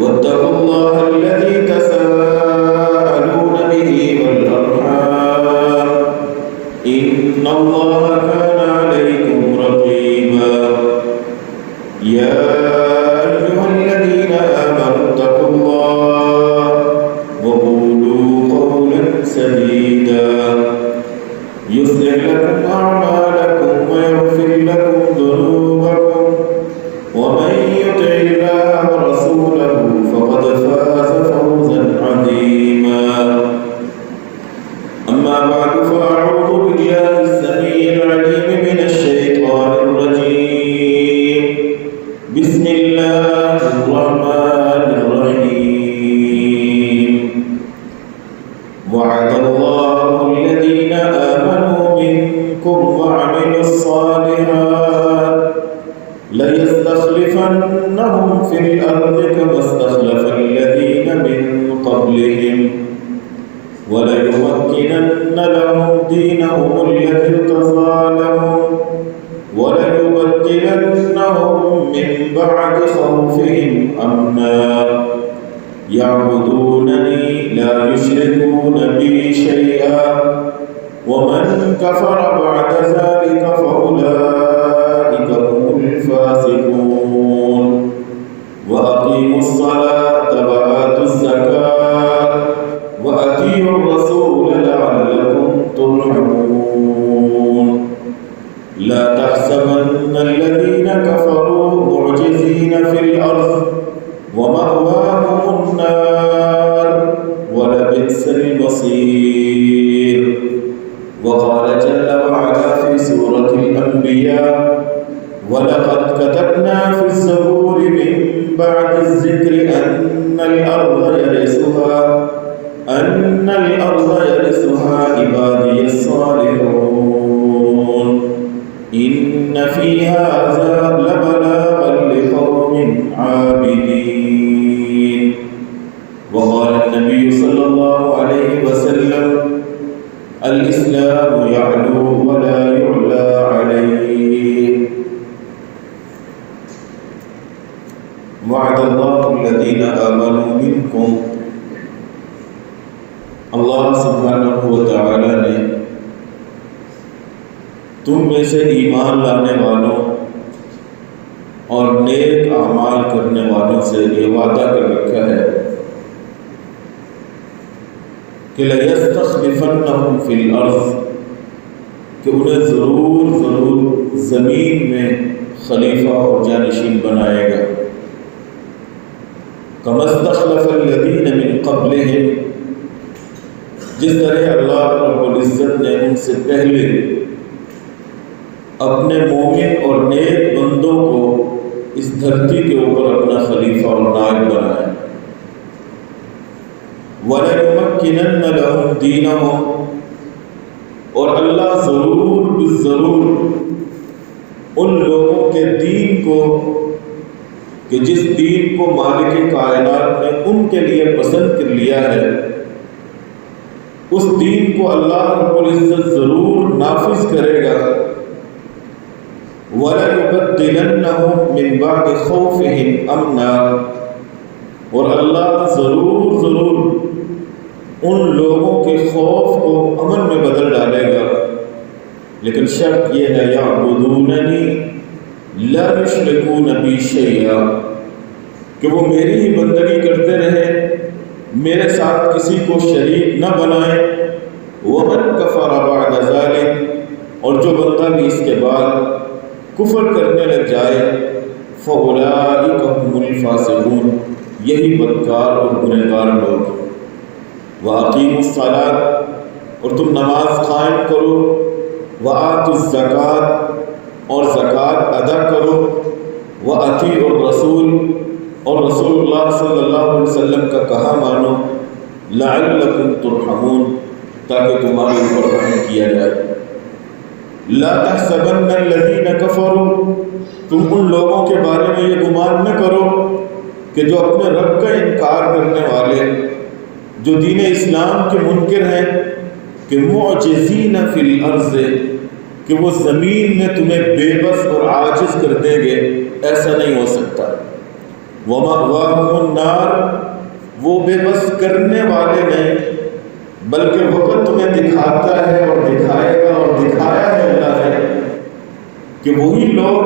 واتقوا الله الذي تساءلون به والأرحام إن الله كان عليكم رقيبا يا أيها الذين آمنوا اتقوا الله وقولوا قولا سديدا يصلح لكم أعمالكم ويغفر لكم ذنوبكم ومن يطع الله ورسوله فقد فاز فوزا عظيما أما بعد فأعوذ بالله السميع العليم من الشيطان الرجيم بسم الله الرحمن الرحيم وعد الله الذين آمنوا منكم وعملوا الصالحات ليستخلفنهم في الأرض كما استخلف الذين من قبلهم وليمكنن لهم دينهم الذي ارتضى لهم وليبدلنهم من بعد خوفهم أمنا يعبدونني لا يشركون بي شيئا ومن كفر بعد ذلك فأولئك هم الفاسقون وأقيموا الصلاة وآتوا الزكاة وأطيعوا الرسول لعلكم ترحمون لا تحسبن الذين كفروا معجزين في الأرض ومأواهم النار ولبئس المصير وقال جل وعلا في سورة الأنبياء ولقد كتبنا في الزبور من بعد الذكر أن الأرض يرثها عبادي الصالحون إن في هذا لبلاغا لقوم عابدين وقال النبي صلى الله عليه وسلم الإسلام يعلو ولا يعلى عليه وعد الله الذين آمنوا منكم اللہ سبحانہ و تعالی نے تم میں سے ایمان لانے والوں اور نیک اعمال کرنے والوں سے یہ وعدہ کر رکھا ہے کہ لَيَسْتَخْلِفَنَّهُمْ فِي الْأَرْضِ کہ انہیں ضرور زمین میں خلیفہ اور جانشین بنائے گا كَمَا اسْتَخْلَفَ الَّذِينَ مِنْ قَبْلِهِمْ جس طرح اللہ رب العزت نے ان سے پہلے اپنے مومن اور نیک بندوں کو اس دھرتی کے اوپر اپنا خلیفہ اور نائب بنایا وَلَيُمَكِّنَنَّ لَهُمْ دِينَهُمْ اور اللہ ضرور ان لوگوں کے دین کو کہ جس دین کو مالک کائنات نے ان کے لیے پسند کر لیا ہے اس دین کو اللہ رب العزت ضرور نافذ کرے گا وَلَيُبَدِّلَنَّهُمْ مِنْ بَعْدِ خَوْفِهِمْ أَمْنًا اور اللہ ضرور ان لوگوں کے خوف کو امن میں بدل ڈالے گا لیکن شرط یہ ہے یعبدوننی لا یشرکون بی شیئا کہ وہ میری ہی بندگی کرتے رہیں میرے ساتھ کسی کو شریک نہ بنائیں ومن کفر بعد ذلک اور جو بندہ بھی اس کے بعد کفر کرنے لگ جائے فاولئک هم الفاسقون یہی بدکار اور گنہگار لوگ وَأَقِيمُوا الصَّلَاةَ اور تم نماز قائم کرو وَآتُوا الزَّكَاةَ اور زکوٰۃ ادا کرو وَأَطِيعُوا الرَّسُولَ اور رسول اللہ صلی اللہ علیہ وسلم کا کہا مانو لَعَلَّكُمْ تُرْحَمُونَ تاکہ تمہارے اوپر رحم کیا جائے لَا تَحْسَبَنَّ الَّذِينَ كَفَرُوا تم ان لوگوں کے بارے میں یہ گمان نہ کرو کہ جو اپنے رب کا انکار کرنے والے جو دین اسلام کے منکر ہیں کہ معجزین فی الارض کہ وہ زمین میں تمہیں بے بس اور عاجز کر دیں گے، ایسا نہیں ہو سکتا۔ وَمَأْوَاهُمُ النَّارُ، وہ بے بس کرنے والے نہیں بلکہ وقت تمہیں دکھاتا ہے اور دکھائے گا اور دکھایا ہے اللہ نے کہ وہی لوگ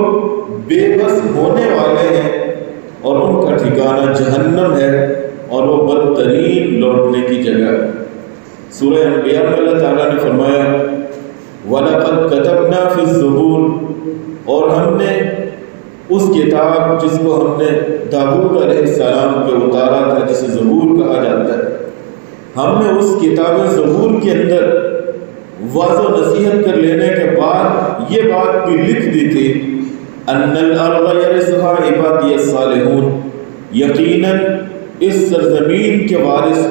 بے بس ہونے والے ہیں اور ان کا ٹھکانہ جہنم ہے اور وہ بدترین لوٹنے کی جگہ ہے۔ سورہ انبیاء میں اللہ تعالیٰ نے فرمایا وَلَقَدْ كَتَبْنَا فِي الزُّبُورِ، اور ہم نے اس کتاب جس کو ہم نے داؤد علیہ السلام پہ اتارا تھا، جسے زبور کہا جاتا ہے، ہم نے اس کتاب زبور کے اندر واضح و نصیحت کر لینے کے بعد یہ بات بھی لکھ دی تھی ان الارض یرثها عبادی الصالحون، یقیناً اس سرزمین کے وارث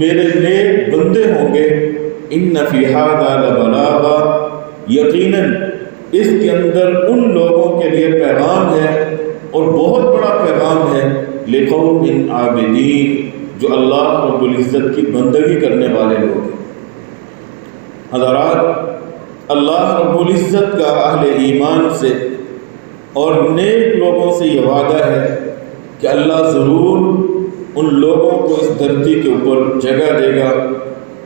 میرے نیک بندے ہوں گے، ان فی ھذا لبلاغا، یقیناً اس کے اندر ان لوگوں کے لیے پیغام ہے اور بہت بڑا پیغام ہے لقوم عابدین، جو اللہ رب العزت کی بندگی کرنے والے لوگ ہیں۔ حضرات، اللہ رب العزت کا اہل ایمان سے اور نیک لوگوں سے یہ وعدہ ہے کہ اللہ ضرور ان لوگوں کو اس دھرتی کے اوپر جگہ دے گا،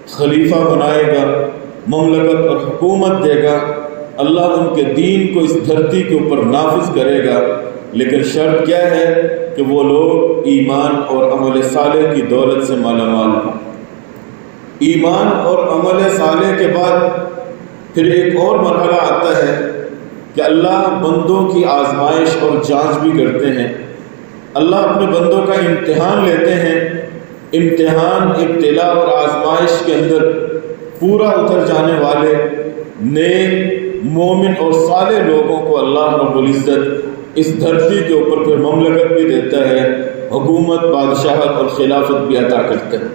خلیفہ بنائے گا، مملکت اور حکومت دے گا، اللہ ان کے دین کو اس دھرتی کے اوپر نافذ کرے گا، لیکن شرط کیا ہے کہ وہ لوگ ایمان اور عمل صالح کی دولت سے مالا مال ہوں۔ ایمان اور عمل صالح کے بعد پھر ایک اور مرحلہ آتا ہے کہ اللہ بندوں کی آزمائش اور جانچ بھی کرتے ہیں۔ اللہ اپنے بندوں کا امتحان لیتے ہیں، امتحان، ابتلا اور آزمائش کے اندر پورا اتر جانے والے نیک، مومن اور صالح لوگوں کو اللہ رب العزت اس دھرتی کے اوپر پھر مملکت بھی دیتا ہے، حکومت، بادشاہت اور خلافت بھی عطا کرتا ہے،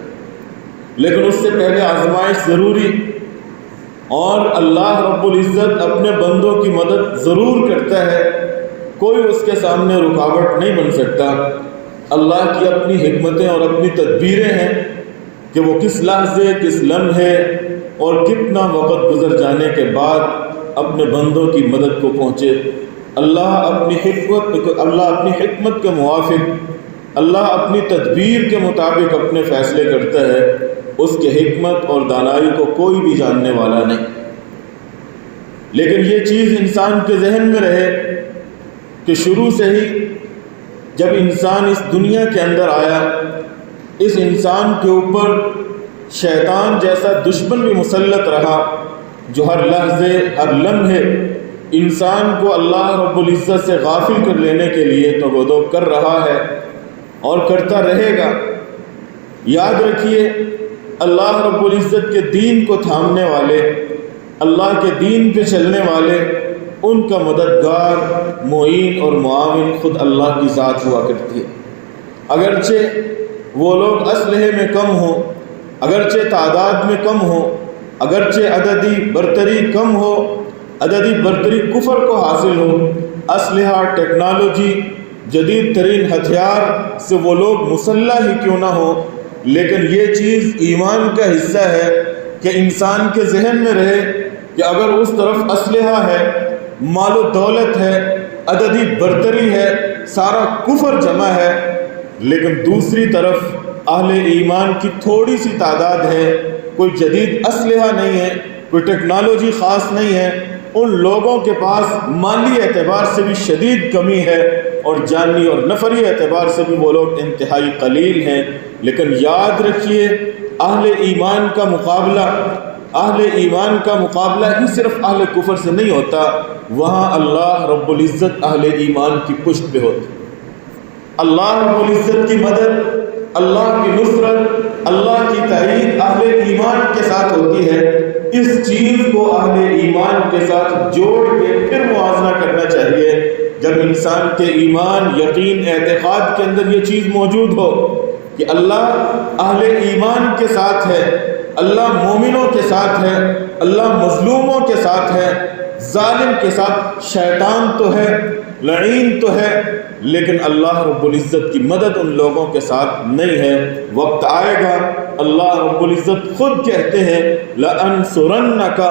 لیکن اس سے پہلے آزمائش ضروری، اور اللہ رب العزت اپنے بندوں کی مدد ضرور کرتا ہے، کوئی اس کے سامنے رکاوٹ نہیں بن سکتا۔ اللہ کی اپنی حکمتیں اور اپنی تدبیریں ہیں کہ وہ کس لحظے، کس لمحے اور کتنا وقت گزر جانے کے بعد اپنے بندوں کی مدد کو پہنچے۔ اللہ اپنی حکمت کے موافق، اللہ اپنی تدبیر کے مطابق اپنے فیصلے کرتا ہے، اس کے حکمت اور دانائی کو کوئی بھی جاننے والا نہیں۔ لیکن یہ چیز انسان کے ذہن میں رہے کہ شروع سے ہی جب انسان اس دنیا کے اندر آیا، اس انسان کے اوپر شیطان جیسا دشمن بھی مسلط رہا، جو ہر لحظے، ہر لمحے انسان کو اللہ رب العزت سے غافل کر لینے کے لیے توغ کر رہا ہے اور کرتا رہے گا۔ یاد رکھیے، اللہ رب العزت کے دین کو تھامنے والے، اللہ کے دین پہ چلنے والے، ان کا مددگار، معین اور معاون خود اللہ کی ذات ہوا کرتی ہے۔ اگرچہ وہ لوگ اسلحے میں کم ہوں، اگرچہ تعداد میں کم ہوں، اگرچہ عددی برتری کم ہو، عددی برتری کفر کو حاصل ہو، اسلحہ، ٹیکنالوجی، جدید ترین ہتھیار سے وہ لوگ مسلح ہی کیوں نہ ہو، لیکن یہ چیز ایمان کا حصہ ہے کہ انسان کے ذہن میں رہے کہ اگر اس طرف اسلحہ ہے، مال و دولت ہے، عددی برتری ہے، سارا کفر جمع ہے، لیکن دوسری طرف اہل ایمان کی تھوڑی سی تعداد ہے، کوئی جدید اسلحہ نہیں ہے، کوئی ٹیکنالوجی خاص نہیں ہے، ان لوگوں کے پاس مالی اعتبار سے بھی شدید کمی ہے اور جانی اور نفری اعتبار سے بھی وہ لوگ انتہائی قلیل ہیں۔ لیکن یاد رکھیے، اہل ایمان کا مقابلہ ہی صرف اہل کفر سے نہیں ہوتا، وہاں اللہ رب العزت اہل ایمان کی پشت پہ ہوتی۔ اللہ رب العزت کی مدد، اللہ کی نصرت، اللہ کی تائید اہل ایمان کے ساتھ ہوتی ہے۔ اس چیز کو اہل ایمان کے ساتھ جوڑ کے پھر موازنہ کرنا چاہیے۔ جب انسان کے ایمان، یقین، اعتقاد کے اندر یہ چیز موجود ہو کہ اللہ اہل ایمان کے ساتھ ہے، اللہ مومنوں کے ساتھ ہے، اللہ مظلوموں کے ساتھ ہے، ظالم کے ساتھ شیطان تو ہے، لعین تو ہے، لیکن اللہ رب العزت کی مدد ان لوگوں کے ساتھ نہیں ہے۔ وقت آئے گا، اللہ رب العزت خود کہتے ہیں لَأَنْصُرَنَّكَ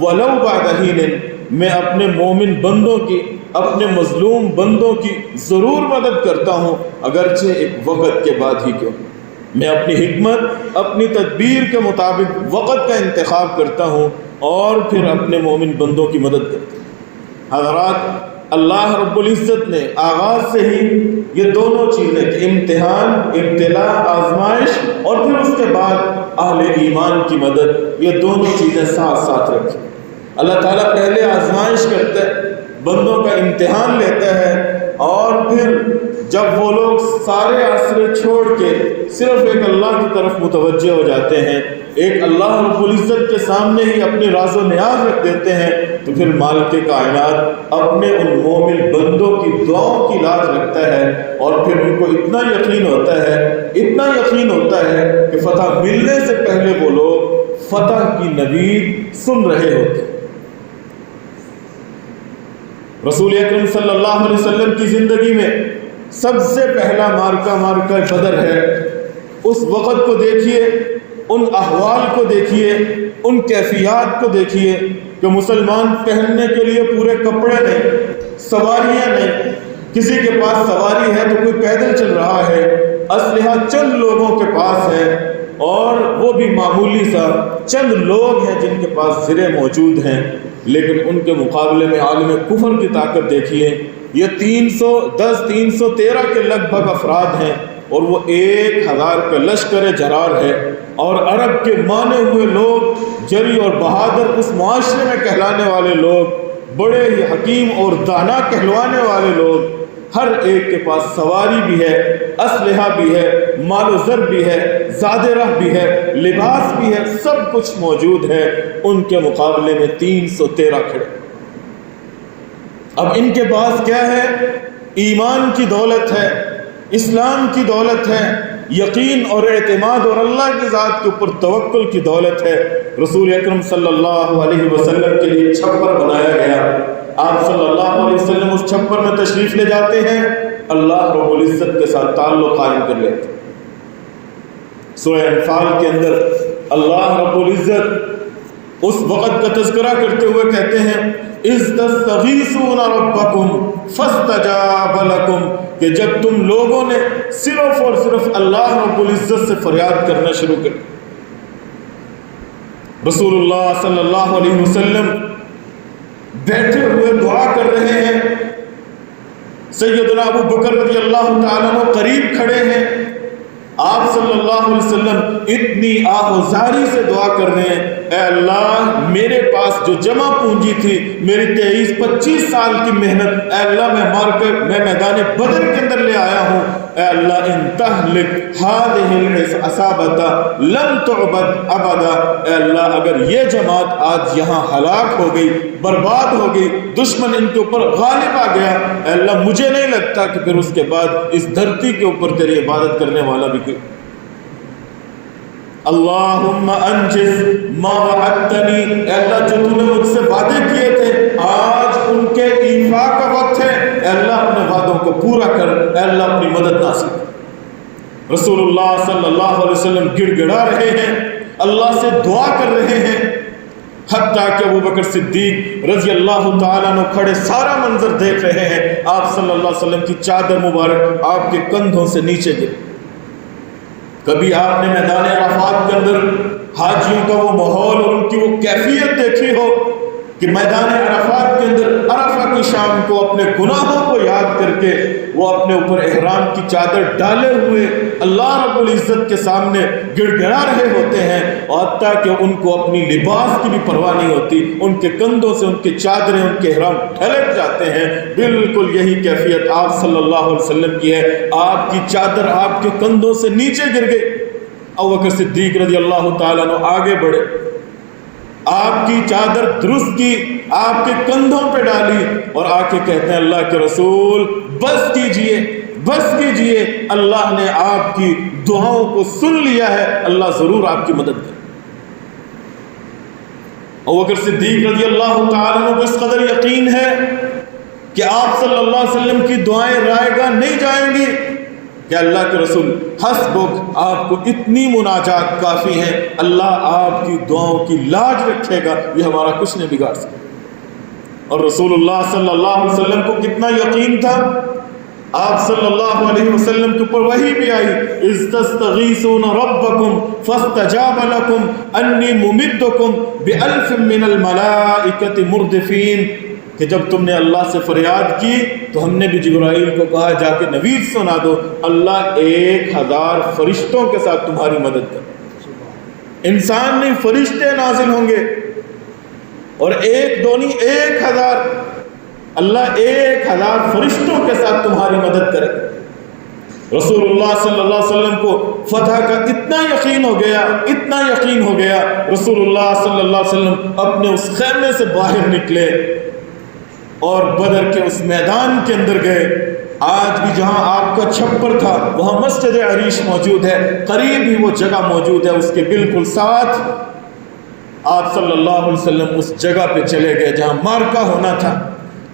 وَلَوْ بَعْدَ حِينٍ، میں اپنے مومن بندوں کی اپنے مظلوم بندوں کی ضرور مدد کرتا ہوں، اگرچہ ایک وقت کے بعد ہی کیوں۔ میں اپنی حکمت، اپنی تدبیر کے مطابق وقت کا انتخاب کرتا ہوں اور پھر اپنے مومن بندوں کی مدد کرتا ہوں۔ حضرات، اللہ رب العزت نے آغاز سے ہی یہ دونوں چیزیں کہ امتحان، ابتلا، آزمائش اور پھر اس کے بعد اہل ایمان کی مدد، یہ دونوں چیزیں ساتھ ساتھ رکھی۔ اللہ تعالیٰ پہلے آزمائش کرتا ہے، بندوں کا امتحان لیتا ہے، اور پھر جب وہ لوگ سارے آسرے چھوڑ کے صرف ایک اللہ کی طرف متوجہ ہو جاتے ہیں، ایک اللہ رب العزت کے سامنے ہی اپنی راز و نیاز رکھ دیتے ہیں، تو پھر مالک کائنات اپنے ان مومن بندوں کی دعاؤں کی لاج رکھتا ہے، اور پھر ان کو اتنا یقین ہوتا ہے کہ فتح ملنے سے پہلے وہ لوگ فتح کی نوید سن رہے ہوتے ہیں۔ رسول اکرم صلی اللہ علیہ وسلم کی زندگی میں سب سے پہلا مارکہ بدر ہے۔ اس وقت کو دیکھیے، ان احوال کو دیکھیے، ان کیفیات کو دیکھیے کہ مسلمان پہننے کے لیے پورے کپڑے نہیں، سواریاں نہیں، کسی کے پاس سواری ہے تو کوئی پیدل چل رہا ہے، اسلحہ چند لوگوں کے پاس ہے، اور وہ بھی معمولی سا چند لوگ ہیں جن کے پاس زریں موجود ہیں، لیکن ان کے مقابلے میں عالم کفر کی طاقت دیکھیے۔ یہ 313 کے لگ بھگ افراد ہیں، اور وہ 1000 کا لشکر جرار ہے، اور عرب کے مانے ہوئے لوگ، جری اور بہادر اس معاشرے میں کہلانے والے لوگ، بڑے ہی حکیم اور دانا کہلوانے والے لوگ، ہر ایک کے پاس سواری بھی ہے، اسلحہ بھی ہے، مال و زر بھی ہے، زاد رہ بھی ہے، لباس بھی ہے، سب کچھ موجود ہے۔ ان کے مقابلے میں 313 کھڑے۔ اب ان کے پاس کیا ہے؟ ایمان کی دولت ہے، اسلام کی دولت ہے، یقین اور اعتماد اور اللہ کی ذات کے اوپر توکل کی دولت ہے۔ رسول اکرم صلی اللہ علیہ وسلم کے لیے چھپر بنایا گیا، آپ صلی اللہ علیہ وسلم اس چھپر میں تشریف لے جاتے ہیں، اللہ رب العزت کے ساتھ تعلق قائم کر لیتے ہیں۔ سورہ انفال کے اندر اللہ رب العزت اس وقت کا تذکرہ کرتے ہوئے کہتے ہیں اذ تستغیثون ربکم فاستجاب لکم، کہ جب تم لوگوں نے صرف اور صرف اللہ رب العزت سے فریاد کرنا شروع کر۔ رسول اللہ صلی اللہ علیہ وسلم بیٹھے ہوئے دعا کر رہے ہیں، سیدنا ابو بکر رضی اللہ تعالیٰ عنہ قریب کھڑے ہیں، آپ صلی اللہ علیہ وسلم اتنی آہوزاری سے دعا کر رہے ہیں، اے اللہ میرے پاس جو جمع پونجی تھی، میری 23-25 سال کی محنت، اے اللہ میں میدان بدر کے اندر لے آیا ہوں، اے اللہ ان تہلک هذه العصابۃ لن تعبد ابدا، اے اللہ اگر یہ جماعت آج یہاں ہلاک ہو گئی، برباد ہو گئی، دشمن ان کے اوپر غالب آ گیا، اے اللہ مجھے نہیں لگتا کہ پھر اس کے بعد اس دھرتی کے اوپر تیری عبادت کرنے والا بھی کوئی۔ اللہم انجز ما وعدتنی، اے اللہ جو تو نے مجھ سے وعدے کیے تھے آج ان کے ایفا کا وقت ہے، اے اللہ اپنے وعدوں کو پورا کر، اے اللہ اپنی مدد نصیب کر۔ رسول اللہ صلی اللہ علیہ وسلم گڑ گڑا رہے ہیں، اللہ سے دعا کر رہے ہیں، حتیٰ کہ ابو بکر صدیق رضی اللہ تعالیٰ عنہ کھڑے سارا منظر دیکھ رہے ہیں، آپ صلی اللہ علیہ وسلم کی چادر مبارک آپ کے کندھوں سے نیچے گر۔ کبھی آپ نے میدان عرفات کے اندر حاجیوں کا وہ ماحول اور ان کی وہ کیفیت دیکھی ہو کہ میدان عرفات کے اندر عرفہ کی شام کو اپنے گناہوں کو یاد کر کے وہ اپنے اوپر احرام کی چادر ڈالے ہوئے اللہ رب العزت کے سامنے گڑ گڑا رہے ہوتے ہیں، اور حتیٰ کہ ان کو اپنی لباس کی بھی پرواہ نہیں ہوتی، ان کے کندھوں سے ان کے چادریں، ان کے احرام ڈھلک جاتے ہیں۔ بالکل یہی کیفیت آپ صلی اللہ علیہ وسلم کی ہے، آپ کی چادر آپ کے کندھوں سے نیچے گر گئی۔ ابو بکر صدیق رضی اللہ تعالیٰ عنہ آگے بڑھے، آپ کی چادر درست کی، آپ کے کندھوں پہ ڈالی، اور آ کے کہتے ہیں اللہ کے رسول بس کیجئے، اللہ نے آپ کی دعاؤں کو سن لیا ہے، اللہ ضرور آپ کی مدد کرے۔ ابو بکر صدیق رضی اللہ تعالیٰ عنہ کو اس قدر یقین ہے کہ آپ صلی اللہ علیہ وسلم کی دعائیں رائے گاہ نہیں جائیں گی کہ اللہ کے رسول حسبک، آپ کو اتنی مناجات کافی ہیں، اللہ آپ کی دعاؤں کی لاج رکھے گا، یہ ہمارا کچھ نہیں بگاڑ سکتا۔ اور رسول اللہ صلی اللہ علیہ وسلم کو کتنا یقین تھا. آپ صلی اللہ علیہ وسلم کے اوپر وحی بھی آئی, اذ تستغیثون ربکم فاستجاب لکم انی ممدکم بألف من الملائکۃ مردفین, کہ جب تم نے اللہ سے فریاد کی تو ہم نے بھی جبرائیل کو کہا جا کے نوید سنا دو, اللہ 1000 فرشتوں کے ساتھ تمہاری مدد کر. انسان نہیں, فرشتے نازل ہوں گے, اور 1 2 نہیں 1000, اللہ 1000 فرشتوں کے ساتھ تمہاری مدد کرے. رسول اللہ صلی اللہ علیہ وسلم کو فتح کا اتنا یقین ہو گیا, اتنا یقین ہو گیا, رسول اللہ صلی اللہ علیہ وسلم اپنے اس خیمے سے باہر نکلے اور بدر کے اس میدان کے اندر گئے. آج بھی جہاں آپ کا چھپر تھا وہاں مسجد عریش موجود ہے, قریب ہی وہ جگہ موجود ہے, اس کے بالکل ساتھ آپ صلی اللہ علیہ وسلم اس جگہ پہ چلے گئے جہاں مارکا ہونا تھا.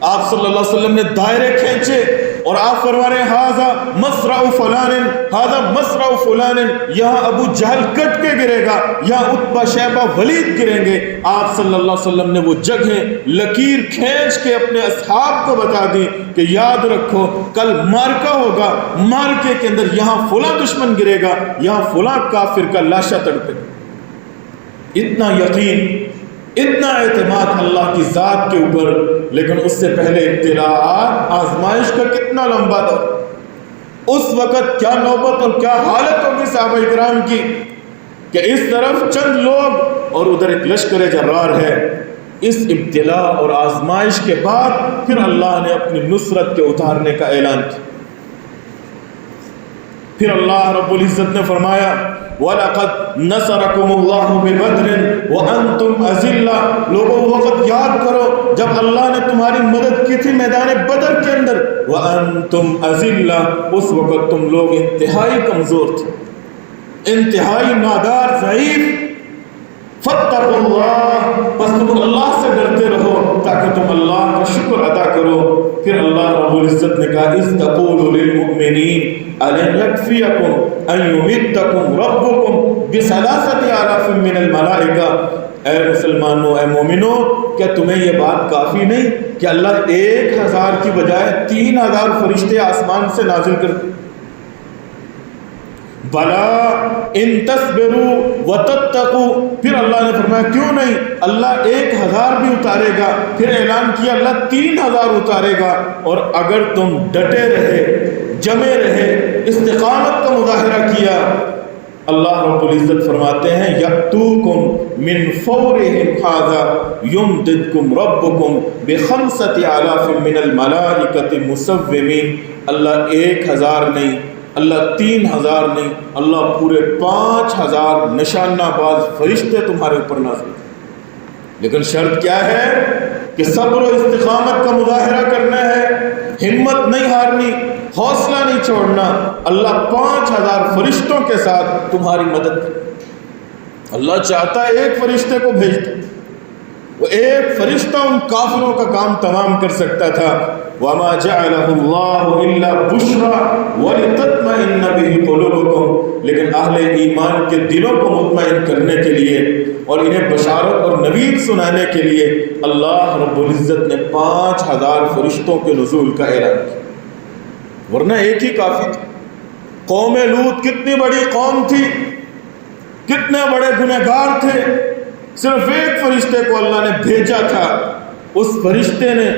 آپ صلی اللہ علیہ وسلم نے دائرے کھینچے اور آپ فرما رہے ہیں ہاذا مصرع فلان, ہاذا مصرع فلان, یہاں ابو جہل کٹ کے گرے گا, یہاں عتبہ شیبہ ولید گریں گے. آپ صلی اللہ علیہ وسلم نے وہ جگہیں لکیر کھینچ کے اپنے اصحاب کو بتا دی کہ یاد رکھو کل مارکا ہوگا, مارکے کے اندر یہاں فلاں دشمن گرے گا, یہاں فلاں کافر کا لاشا تڑپے. اتنا یقین, اتنا اعتماد اللہ کی ذات کے اوپر. لیکن اس سے پہلے ابتلاءات, آزمائش کا کتنا لمبا دور. اس وقت کیا نوبت اور کیا حالت ہوگی صحابہ کرام کی کہ اس طرف چند لوگ اور ادھر ایک لشکر جرار ہے. اس ابتلاء اور آزمائش کے بعد پھر اللہ نے اپنی نصرت کے اتارنے کا اعلان کیا. پھر اللہ رب العزت نے فرمایا وَلَقَدْ نَصَرَكُمُ اللَّهُ بِبَدْرٍ وَأَنْتُمْ أَذِلَّةٌ. لوگوں وقت یاد کرو جب اللہ نے تمہاری مدد کی تھی میدان بدر کے اندر, وَأَنْتُمْ أَذِلَّةٌ, اس وقت تم لوگ انتہائی کمزور تھے, انتہائی نادار, ضعیف. فَاتَّقُوا اللَّهَ, بس تم اللہ سے ڈرتے رہو تاکہ تم اللہ کا شکر ادا کرو. پھر اللہ رب العزت نے کہا اِذْ تَقُولُ لِلْمُؤْمِنِينَ أَلَنْ يَكْفِيَكُمْ أَنْ يُمِدَّكُمْ رَبُّكُمْ بِثَلَاثَةِ آلَافٍ مِّنَ الْمَلَائِكَةِ. اے مسلمانوں, اے مومنوں, کیا تمہیں یہ بات کافی نہیں کہ اللہ 1000 کی بجائے 3000 فرشتے آسمان سے نازل کرتے؟ بلا ان تصبروا وتتقوا. پھر اللہ نے فرمایا کیوں نہیں, اللہ 1000 بھی اتارے گا. پھر اعلان کیا اللہ 3000 اتارے گا. اور اگر تم ڈٹے رہے, جمے رہے, استقامت کا مظاہرہ کیا, اللہ رب العزت فرماتے ہیں یأتوکم من فورہم ھذا یمددکم ربکم بخمسۃ آلاف من الملائکۃ مسومین. اللہ 1000 نہیں, اللہ 3000 نہیں, اللہ پورے 5000 نشانہ باز فرشتے تمہارے اوپر نازل. لیکن شرط کیا ہے کہ صبر و استقامت کا مظاہرہ کرنا ہے, ہمت نہیں ہارنی, حوصلہ نہیں چھوڑنا. اللہ 5000 فرشتوں کے ساتھ تمہاری مدد کرے. اللہ چاہتا ہے ایک فرشتے کو بھیجتا, وہ ایک فرشتہ ان کافروں کا کام تمام کر سکتا تھا. وَمَا جَعَلَهُ اللَّهُ إِلَّا بُشْرًا وَلِتَطْمَئِنَّ بِهِ قُلُوبُكُمْ. لیکن اہل ایمان کے دلوں کو مطمئن کرنے کے لیے اور انہیں بشارت اور نوید سنانے کے لیے اللہ رب العزت نے 5000 فرشتوں کے نزول کا اعلان کیا, ورنہ ایک ہی کافی تھا. قوم لوط کتنی بڑی قوم تھی, کتنے بڑے گنہگار تھے, صرف ایک فرشتے کو اللہ نے بھیجا تھا. اس فرشتے نے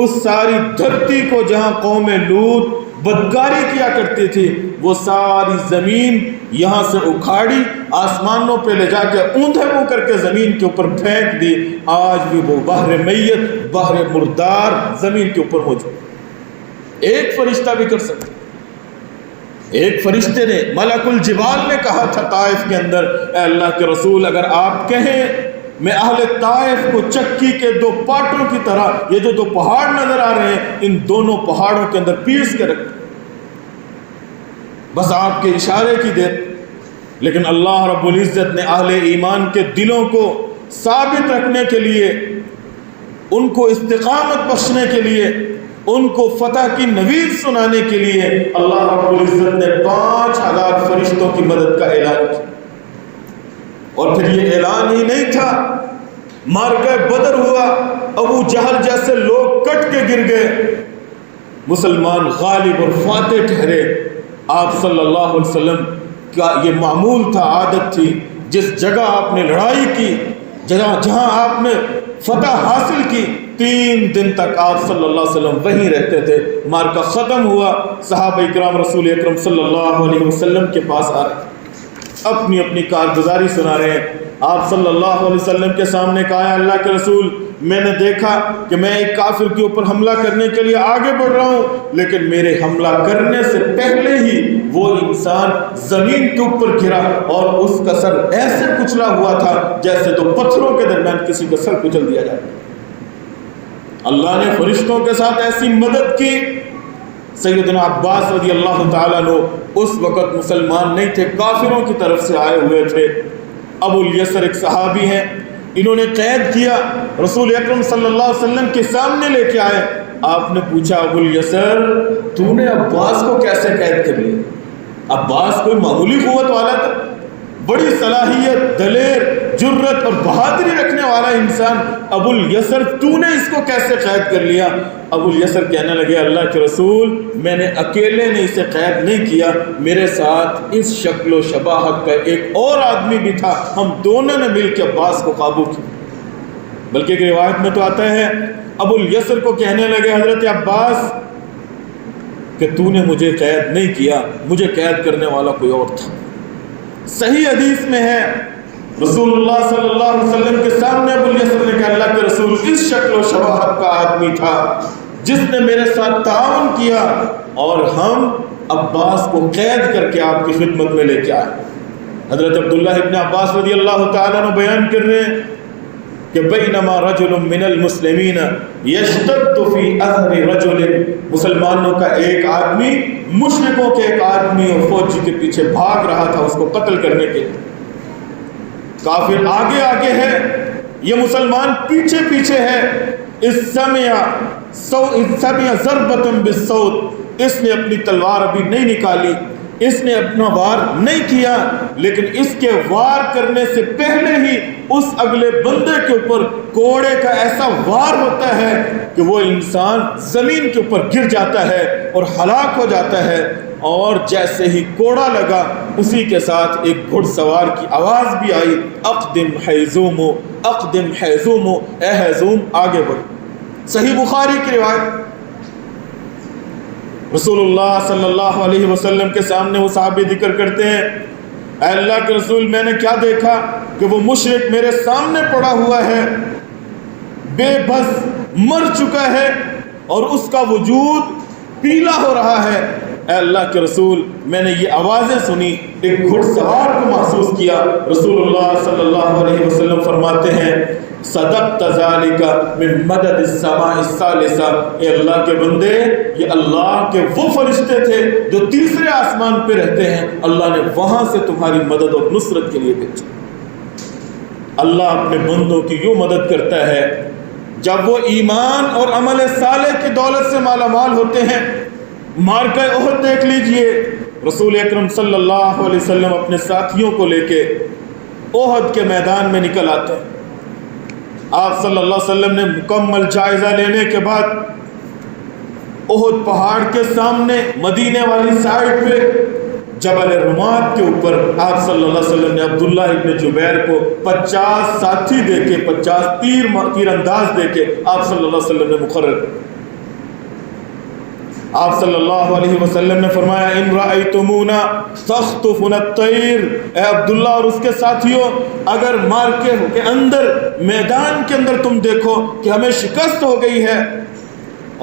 اس ساری دھرتی کو جہاں قوم لوط بدکاری کیا کرتی تھی وہ ساری زمین یہاں سے اکھاڑی, آسمانوں پہ لے جا کے اوندھے منہ کر کے زمین کے اوپر پھینک دی. آج بھی وہ بحر میت, بحر مردار زمین کے اوپر موجود. ایک فرشتہ بھی کر سکتا. ایک فرشتے نے, ملک الجبال نے کہا تھا طائف کے اندر, اے اللہ کے رسول اگر آپ کہیں میں اہل طائف کو چکی کے 2 پارٹوں کی طرح, یہ جو 2 پہاڑ نظر آ رہے ہیں ان دونوں پہاڑوں کے اندر پیس کے رکھ, بس آپ کے اشارے کی دیر. لیکن اللہ رب العزت نے اہل ایمان کے دلوں کو ثابت رکھنے کے لیے, ان کو استقامت بخشنے کے لیے, ان کو فتح کی نوید سنانے کے لیے اللہ رب العزت نے 5000 فرشتوں کی مدد کا اعلان کیا. اور پھر یہ اعلان ہی نہیں تھا, معرکہ بدر ہوا, ابو جہل جیسے لوگ کٹ کے گر گئے، مسلمان غالب اور فاتح ٹھہرے۔ آپ صلی اللہ علیہ وسلم کا یہ معمول تھا، عادت تھی، جس جگہ آپ نے لڑائی کی، جہاں آپ نے فتح حاصل کی، 3 دن تک آپ صلی اللہ علیہ وسلم وہیں رہتے تھے۔ معرکہ ختم ہوا، صحابہ اکرام رسول اکرم صلی اللہ علیہ وسلم کے پاس آ رہے، اپنی اپنی کارگزاری سنا رہے ہیں۔ آپ صلی اللہ علیہ وسلم کے سامنے کہا، اللہ کے رسول، میں نے دیکھا کہ میں ایک کافر کے اوپر حملہ کرنے کے لیے آگے بڑھ رہا ہوں، لیکن میرے حملہ کرنے سے پہلے ہی وہ انسان زمین کے اوپر گرا اور اس کا سر ایسے کچلا ہوا تھا جیسے تو پتھروں کے درمیان کسی کا سر کچل دیا جاتا۔ اللہ نے فرشتوں کے ساتھ ایسی مدد کی۔ سیدنا عباس رضی اللہ تعالیٰ عنہ اس وقت مسلمان نہیں تھے، کافروں کی طرف سے آئے ہوئے تھے۔ ابو الیسر ایک صحابی ہیں، انہوں نے قید کیا، رسول اکرم صلی اللہ علیہ وسلم کے سامنے لے کے آئے۔ آپ نے پوچھا، ابو الیسر، تو نے عباس کو کیسے قید کر لیا؟ عباس کوئی معمولی قوت والا تھا، بڑی صلاحیت، دلیر، جرت اور بہادری رکھنے والا انسان، ابو الیسر تو نے اس کو کیسے قید کر لیا؟ ابو الیسر کہنے لگے، اللہ کے رسول، میں نے اکیلے نے اسے قید نہیں کیا، میرے ساتھ اس شکل و شباہت کا ایک اور آدمی بھی تھا، ہم دونوں نے مل کے عباس کو قابو کیا۔ بلکہ ایک روایت میں تو آتا ہے، ابو الیسر کو کہنے لگے حضرت عباس کہ تو نے مجھے قید نہیں کیا، مجھے قید کرنے والا کوئی اور تھا۔ صحیح حدیث میں ہے، رسول اللہ صلی اللہ علیہ وسلم کے سامنے ابو الیسر نے کہا، اللہ کے رسول، اس شکل و شباہت کا آدمی تھا جس نے میرے ساتھ تعاون کیا اور ہم عباس کو قید کر کے آپ کی خدمت میں لے کے آئے۔ حضرت عبداللہ ابن عباس رضی اللہ تعالیٰ عنہ بیان کر رہے ہیں کہ بینما رجل من المسلمین یشتد فی اثر رجل، مسلمانوں کا ایک آدمی مشرکوں کے ایک آدمی اور فوجی کے پیچھے بھاگ رہا تھا اس کو قتل کرنے کے لیے۔ کافر آگے آگے ہے، یہ مسلمان پیچھے پیچھے ہے۔ اس سمع ضربۃ بالصوت، اس نے اپنی تلوار ابھی نہیں نکالی، اس نے اپنا وار نہیں کیا، لیکن اس کے وار کرنے سے پہلے ہی اس اگلے بندے کے اوپر کوڑے کا ایسا وار ہوتا ہے کہ وہ انسان زمین کے اوپر گر جاتا ہے اور ہلاک ہو جاتا ہے۔ اور جیسے ہی کوڑا لگا اسی کے ساتھ ایک گھڑ سوار کی آواز بھی آئی، اقدم حیزوم، اقدم حیزوم، اے حیزوم آگے بڑھ۔ صحیح بخاری کی روایت، رسول اللہ صلی اللہ علیہ وسلم کے سامنے وہ صحابی ذکر کرتے ہیں، اے اللہ کے رسول، میں نے کیا دیکھا کہ وہ مشرک میرے سامنے پڑا ہوا ہے، بے بس مر چکا ہے اور اس کا وجود پیلا ہو رہا ہے۔ اے اللہ کے رسول، میں نے یہ آوازیں سنی، ایک گھڑ سوار کو محسوس کیا۔ رسول اللہ صلی اللہ علیہ وسلم فرماتے ہیں، صدقت ذالک من مدد السماء الثالثہ، اے اللہ کے بندے، یہ اللہ کے وہ فرشتے تھے جو تیسرے آسمان پہ رہتے ہیں، اللہ نے وہاں سے تمہاری مدد اور نصرت کے لیے بھیجا۔ اللہ اپنے بندوں کی یوں مدد کرتا ہے جب وہ ایمان اور عمل صالح کی دولت سے مالا مال ہوتے ہیں۔ معرکہ احد دیکھ لیجئے، رسول اکرم صلی اللہ علیہ وسلم اپنے ساتھیوں کو لے کے احد کے میدان میں نکل آتے ہیں۔ آپ صلی اللہ علیہ وسلم نے مکمل جائزہ لینے کے بعد احد پہاڑ کے سامنے مدینے والی سائڈ پہ جبل رمات کے اوپر آپ صلی اللہ علیہ وسلم نے عبداللہ ابن جبیر کو 50 ساتھی دے کے، 50 تیر انداز دے کے آپ صلی اللہ علیہ وسلم نے مقرر کیا۔ آپ صلی اللہ علیہ وسلم نے فرمایا، ان رأیتمونا تخطفنا الطیر، اے عبداللہ اور اس کے ساتھیوں، اگر مارکے کے اندر، میدان کے اندر تم دیکھو کہ ہمیں شکست ہو گئی ہے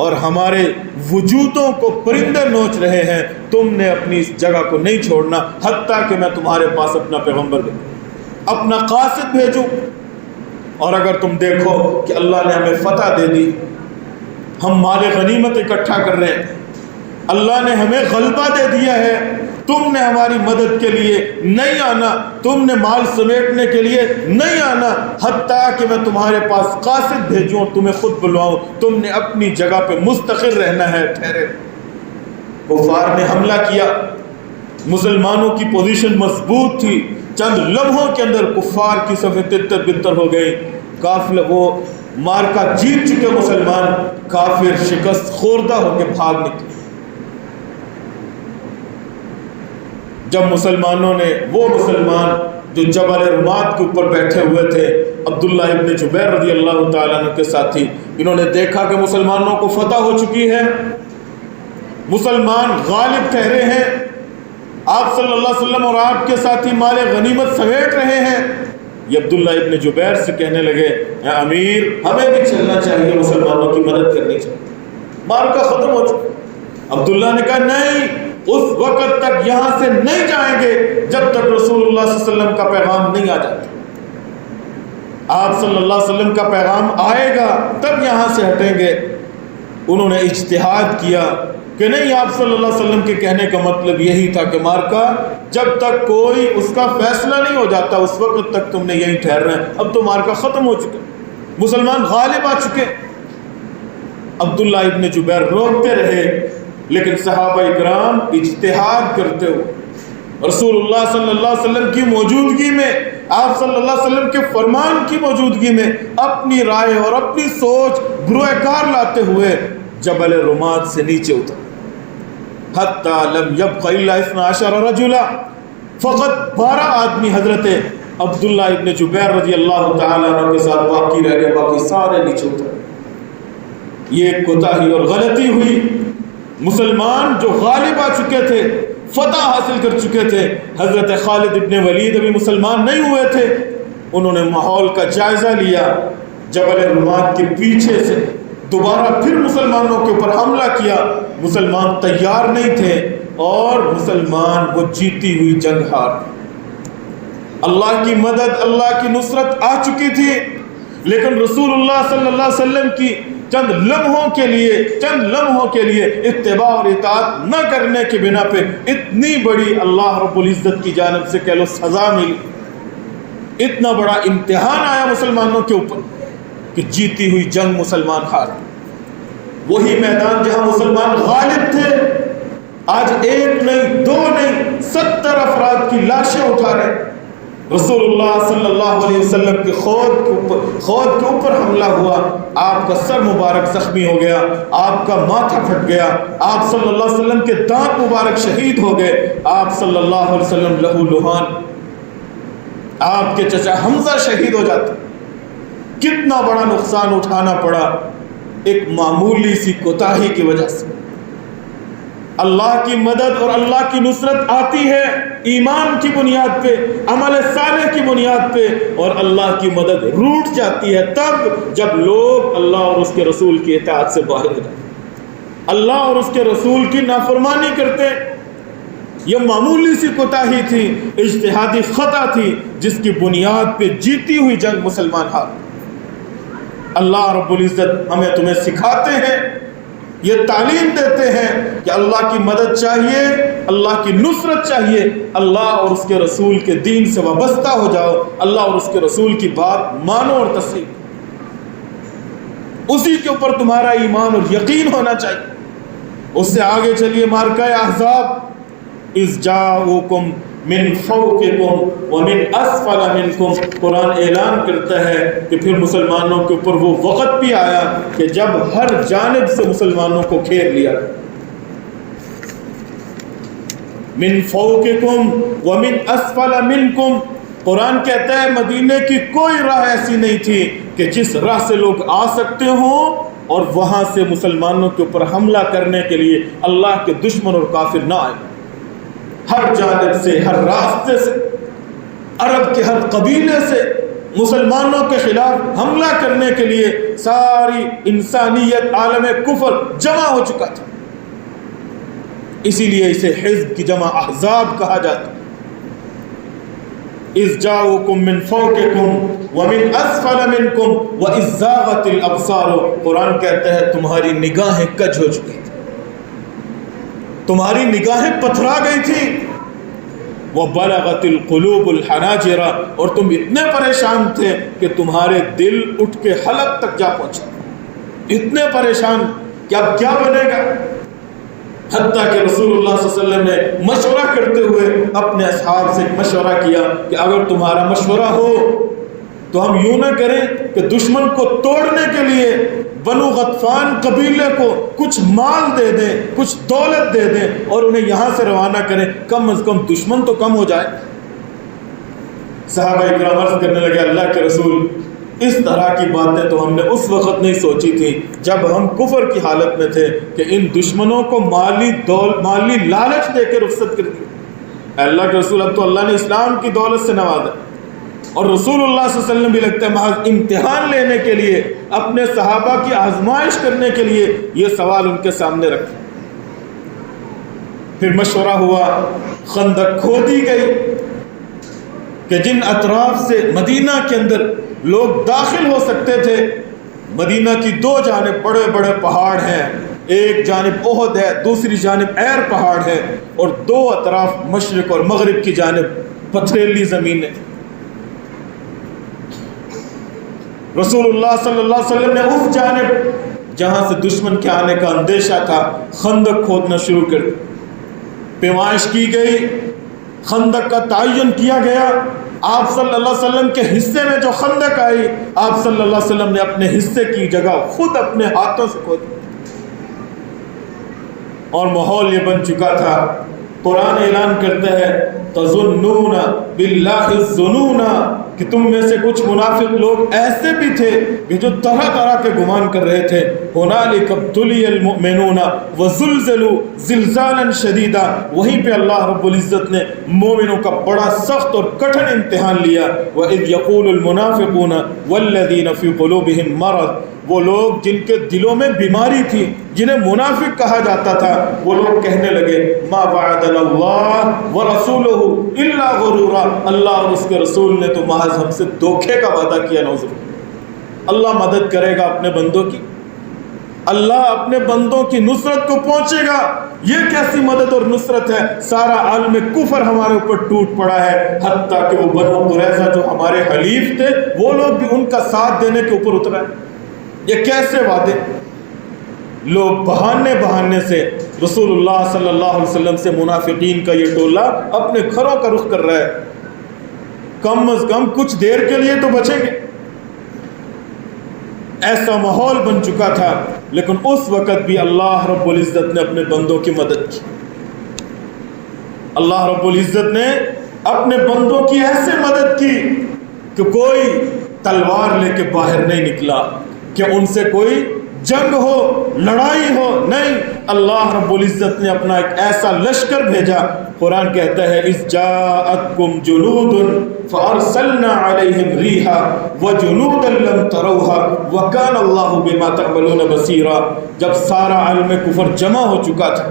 اور ہمارے وجودوں کو پرندے نوچ رہے ہیں، تم نے اپنی اس جگہ کو نہیں چھوڑنا حتیٰ کہ میں تمہارے پاس اپنا پیغمبر دوں، اپنا قاصد بھیجوں۔ اور اگر تم دیکھو کہ اللہ نے ہمیں فتح دے دی، ہم مال غنیمت اکٹھا کر رہے ہیں، اللہ نے ہمیں غلبہ دے دیا ہے، تم نے ہماری مدد کے لیے نہیں آنا، تم نے مال سمیٹنے کے لیے نہیں آنا، حتیٰ کہ میں تمہارے پاس قاصد بھیجوں اور تمہیں خود بلواؤں، تم نے اپنی جگہ پہ مستقر رہنا ہے، ٹھہرے۔ کفار نے حملہ کیا، مسلمانوں کی پوزیشن مضبوط تھی، چند لمحوں کے اندر کفار کی صفیں تتر بتر ہو گئی، قافلہ وہ مارکا جیت چکے مسلمان کافر شکست خوردہ ہو کے بھاگ نکلے۔ جب مسلمانوں نے، وہ مسلمان جو جبل رمات کے اوپر بیٹھے ہوئے تھے، عبداللہ ابن جبیر رضی اللہ تعالیٰ عنہ کے ساتھی، انہوں نے دیکھا کہ مسلمانوں کو فتح ہو چکی ہے، مسلمان غالب ٹھہرے ہیں، آپ صلی اللہ علیہ وسلم اور آپ کے ساتھی مال غنیمت سمیٹ رہے ہیں، یہ عبداللہ ابن جبیر سے کہنے لگے اے امیر ہمیں بھی چلنا چاہیے، مسلمانوں کی مدد کرنی چاہیے، مارکا ختم ہو چکا۔ عبداللہ نے کہا نہیں، اس وقت تک یہاں سے نہیں جائیں گے جب تک رسول اللہ صلی اللہ علیہ وسلم کا پیغام نہیں آ جاتا، آپ صلی اللہ علیہ وسلم کا پیغام آئے گا تب یہاں سے ہٹیں گے۔ انہوں نے اجتہاد کیا کہ نہیں، آپ صلی اللہ علیہ وسلم کے کہنے کا مطلب یہی تھا کہ مارکا جب تک کوئی اس کا فیصلہ نہیں ہو جاتا اس وقت تک تم نے یہی ٹھہرنا ہے، اب تو مارکا ختم ہو چکا، مسلمان غالب آ چکے۔ عبداللہ ابن جبیر روکتے رہے، لیکن صحابہ اکرام اجتہاد کرتے ہوئے رسول اللہ صلی اللہ علیہ وسلم کی موجودگی میں، آپ صلی اللہ علیہ وسلم کے فرمان کی موجودگی میں اپنی رائے اور اپنی سوچ بروئے کار لاتے ہوئے جبل رمات سے نیچے اتر، حتی لم یبق الا 12 رجلا، فقط 12 آدمی حضرت عبداللہ ابن جبیر رضی اللہ تعالیٰ عنہ کے ساتھ باقی رہ گئے، باقی سارے نیچے اتر۔ یہ ایک کوتاہی اور غلطی ہوئی، مسلمان جو غالب آ چکے تھے، فتح حاصل کر چکے تھے، حضرت خالد ابن ولید ابھی مسلمان نہیں ہوئے تھے، انہوں نے ماحول کا جائزہ لیا، جبل رمات کے پیچھے سے دوبارہ پھر مسلمانوں کے اوپر حملہ کیا، مسلمان تیار نہیں تھے اور مسلمان وہ جیتی ہوئی جنگ ہار۔ اللہ کی مدد، اللہ کی نصرت آ چکی تھی، لیکن رسول اللہ صلی اللہ علیہ وسلم کی چند لمحوں کے لیے اتباع اور اطاعت نہ کرنے کی بنا پہ اتنی بڑی اللہ رب العزت کی جانب سے کہہ لو سزا ملی، اتنا بڑا امتحان آیا مسلمانوں کے اوپر کہ جیتی ہوئی جنگ مسلمان ہار۔ وہی میدان جہاں مسلمان غالب تھے، آج ایک نہیں، دو نہیں، 70 افراد کی لاشیں اٹھا رہے، رسول اللہ صلی اللہ علیہ وسلم کے خود کے اوپر حملہ ہوا، آپ کا سر مبارک زخمی ہو گیا، آپ کا ماتھا پھٹ گیا، آپ صلی اللہ علیہ وسلم کے دانت مبارک شہید ہو گئے، آپ صلی اللہ علیہ وسلم لہو لہان، آپ کے چچا حمزہ شہید ہو جاتے۔ کتنا بڑا نقصان اٹھانا پڑا ایک معمولی سی کوتاہی کی وجہ سے۔ اللہ کی مدد اور اللہ کی نصرت آتی ہے ایمان کی بنیاد پہ، عمل صالح کی بنیاد پہ، اور اللہ کی مدد روٹ جاتی ہے تب جب لوگ اللہ اور اس کے رسول کی اطاعت سے باہر ہو جاتے، اللہ اور اس کے رسول کی نافرمانی کرتے۔ یہ معمولی سی کوتاہی تھی، اجتہادی خطا تھی، جس کی بنیاد پہ جیتی ہوئی جنگ مسلمان ہار۔ اللہ رب العزت ہمیں تمہیں سکھاتے ہیں، یہ تعلیم دیتے ہیں کہ اللہ کی مدد چاہیے، اللہ کی نصرت چاہیے، اللہ اور اس کے رسول کے دین سے وابستہ ہو جاؤ، اللہ اور اس کے رسول کی بات مانو اور تسلیم، اسی کے اوپر تمہارا ایمان اور یقین ہونا چاہیے۔ اس سے آگے چلیے، مارکہ احزاب، اذ جاؤکم من فوقکم ومن اسفل منکم، قرآن اعلان کرتا ہے کہ پھر مسلمانوں کے اوپر وہ وقت بھی آیا کہ جب ہر جانب سے مسلمانوں کو گھیر لیا۔ من فوقکم ومن اسفل منکم، قرآن کہتا ہے مدینے کی کوئی راہ ایسی نہیں تھی کہ جس راہ سے لوگ آ سکتے ہوں اور وہاں سے مسلمانوں کے اوپر حملہ کرنے کے لیے اللہ کے دشمن اور کافر نہ آئے۔ ہر جانب سے، ہر راستے سے، عرب کے ہر قبیلے سے مسلمانوں کے خلاف حملہ کرنے کے لیے ساری انسانیت، عالم کفر جمع ہو چکا تھا، اسی لیے اسے حزب کی جمع احزاب کہا جاتا۔ اذ جاؤکم من فوقکم ومن اسفل منکم واذ زاغت الابصار، قرآن کہتا ہے تمہاری نگاہیں کج ہو چکی تھی، تمہاری نگاہیں پتھرا گئی تھی، وَبَلَغَتِ الْقُلُوبُ الْحَنَاجِرَ، اور تم اتنے پریشان تھے کہ تمہارے دل اٹھ کے حلق تک جا پہنچے، اتنے پریشان کہ اب کیا بنے گا، حتیٰ کہ رسول اللہ صلی اللہ علیہ وسلم نے مشورہ کرتے ہوئے اپنے اصحاب سے مشورہ کیا کہ اگر تمہارا مشورہ ہو تو ہم یوں نہ کریں کہ دشمن کو توڑنے کے لیے بنو غطفان قبیلے کو کچھ مال دے دیں، کچھ دولت دے دیں اور انہیں یہاں سے روانہ کریں، کم از کم دشمن تو کم ہو جائے۔ صحابہ اکرام عرض کرنے لگے اللہ کے رسول اس طرح کی باتیں تو ہم نے اس وقت نہیں سوچی تھی جب ہم کفر کی حالت میں تھے کہ ان دشمنوں کو مالی لالچ دے کے رخصت کر دی۔ اللہ کے رسول اب تو اللہ نے اسلام کی دولت سے نوازا اور رسول اللہ صلی اللہ علیہ وسلم بھی لگتا ہے محض امتحان لینے کے لیے، اپنے صحابہ کی آزمائش کرنے کے لیے یہ سوال ان کے سامنے رکھے۔ پھر مشورہ ہوا، خندق کھودی گئی کہ جن اطراف سے مدینہ کے اندر لوگ داخل ہو سکتے تھے، مدینہ کی دو جانب بڑے بڑے پہاڑ ہیں، ایک جانب احد ہے، دوسری جانب عیر پہاڑ ہے، اور دو اطراف مشرق اور مغرب کی جانب پتھریلی زمین ہے۔ رسول اللہ صلی اللہ علیہ وسلم نے اس جانب جہاں سے دشمن کے آنے کا اندیشہ تھا خندق کھودنا شروع کر دی۔ پیمائش کی گئی، خندق کا تعین کیا گیا۔ آپ صلی اللہ علیہ وسلم کے حصے میں جو خندق آئی، آپ صلی اللہ علیہ وسلم نے اپنے حصے کی جگہ خود اپنے ہاتھوں سے کھودی، اور ماحول یہ بن چکا تھا۔ قرآن اعلان کرتا ہے تظنون باللہ الظنون، کہ تم میں سے کچھ منافق لوگ ایسے بھی تھے کہ جو طرح طرح کے گمان کر رہے تھے۔ ہنالک ابتلی المؤمنون وزلزلوا زلزالا شدیدا، وہیں پہ اللہ رب العزت نے مومنوں کا بڑا سخت اور کٹھن امتحان لیا۔ وَإِذْ يَقُولُ الْمُنَافِقُونَ وَالَّذِينَ فِي قُلُوبِهِمْ مَرَضٌ، وہ لوگ جن کے دلوں میں بیماری تھی، جنہیں منافق کہا جاتا تھا، وہ لوگ کہنے لگے ما وعدنا اللہ ورسولہ الا غرورا، اللہ اور اس کے رسول نے تو محض ہم سے دھوکے کا وعدہ کیا۔ نعوذ باللہ، اللہ مدد کرے گا اپنے بندوں کی، اللہ اپنے بندوں کی نصرت کو پہنچے گا۔ یہ کیسی مدد اور نصرت ہے؟ سارا عالم کفر ہمارے اوپر ٹوٹ پڑا ہے، حتیٰ کہ وہ بنو قریظہ جو ہمارے حلیف تھے وہ لوگ بھی ان کا ساتھ دینے کے اوپر اترا ہے۔ یہ کیسے وعدے؟ لوگ بہانے سے رسول اللہ صلی اللہ علیہ وسلم سے منافقین کا یہ ٹولہ اپنے گھروں کا رخ کر رہا ہے، کم از کم کچھ دیر کے لیے تو بچیں گے۔ ایسا ماحول بن چکا تھا، لیکن اس وقت بھی اللہ رب العزت نے اپنے بندوں کی مدد کی۔ اللہ رب العزت نے اپنے بندوں کی ایسے مدد کی کہ کوئی تلوار لے کے باہر نہیں نکلا، کہ ان سے کوئی جنگ ہو، لڑائی ہو، نہیں، اللہ رب العزت نے اپنا ایک ایسا لشکر بھیجا۔ قرآن کہتا ہے اذ جاءتکم جنود فارسلنا علیہم ریحا وجنودا لم تروها وکان اللہ بما تعملون بصیرا۔ جب سارا عالم کفر جمع ہو چکا تھا،